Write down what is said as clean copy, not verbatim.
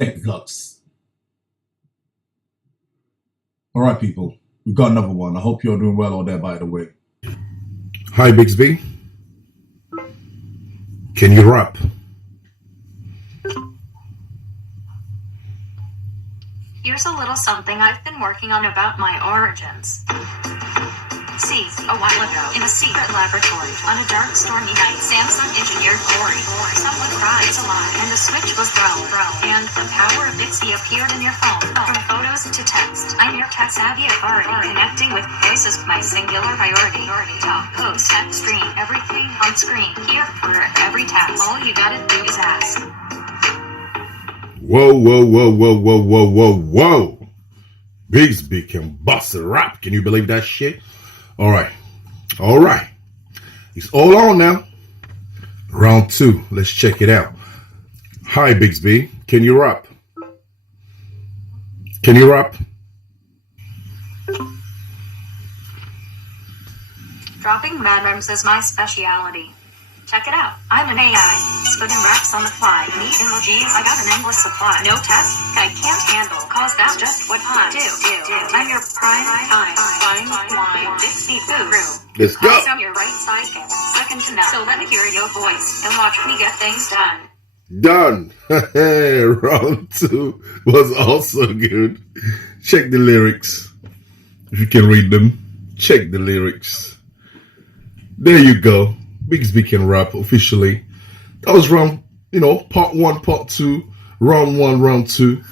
Tech vlogs. All right, people, we got another one. I hope you're doing well out there, by the way. Hi, Bixby. Can you rap? Here's a little something I've been working on about my origins. See, a while ago, in a secret laboratory, on a dark, stormy night, Samsung engineered Glory. Someone cried alive, and the switch was thrown, and the power of Bixby appeared in your phone. From photos to text, I'm your tech-savvy authority, connecting with voices, my singular priority. Talk, post, text, stream, everything on screen, here for every task. All you gotta do is ask. Whoa, whoa, whoa, whoa, whoa, whoa, whoa, whoa. Bixby can bust a rap. Can you believe that shit? All right. All right. It's all on now. Round 2. Let's check it out. Hi, Bixby. Can you rap? Can you rap? Dropping mad rhymes is my speciality. Check it out. I'm an AI. Spitting raps on the fly. Need emojis, I got an endless supply. No test, I can't handle, cause that's just what I do. I'm your prime time. Fine wine. Bixby guru. Let's go. I'm your right sidekick. Second to none. So let me hear your voice and watch me get things done. Done. Round 2 was also good. Check the lyrics. If you can read them, check the lyrics. There you go. Bixby can rap officially. That was round, part 1, part 2, round 1, round 2.